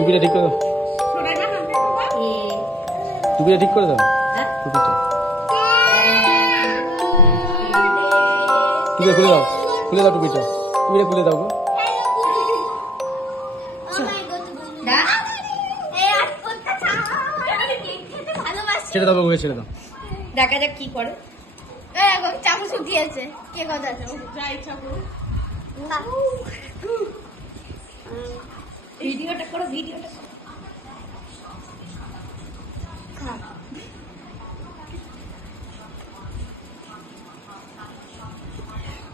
টুপিটা ঠিক করে দাও, টুপিটা ঠিক করে দাও, টুপিটা টুপিটা খুলে দাও, খুলে দাও টুপিটা, টুপিটা খুলে দাও গো। ছেড়ে দাও বাবু, ছেড়ে দাও। দেখা যাক কি করে। চামচ উঠিয়েছে, কে কথা আছে? ভিডিওটা করো, ভিডিওটা করো।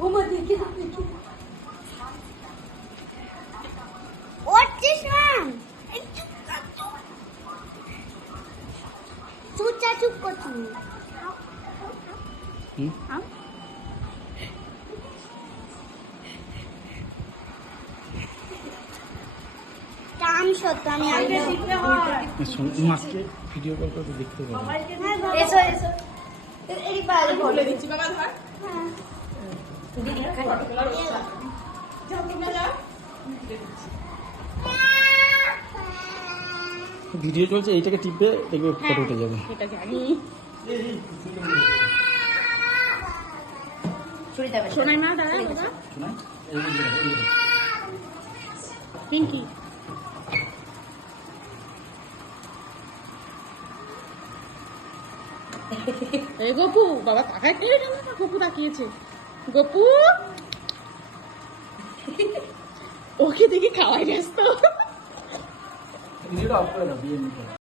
ওমা দেখি দেখি। উঠছিস না, চুপ করছিস। আমি সত্য, আমি মাছকে ভিডিও কল করে দেখতে পাবো। এসো এসো। এই বাইরে বলে দিচ্ছি। ভিডিও চলছে, এইটাকে টিপে দেখবে ফটো উঠে যাবে। এটা জানি। শোনাই না দাদা, দাদা শোনা এই যে পিঙ্কি। এই গপু বাবা তাকায় খেয়ে গেল না, গপু তাকিয়েছে। গপু ওকে দেখে খাওয়াই ব্যস্ত। ভিডিওটা অফ করে দাও, বিয়ে নিতে।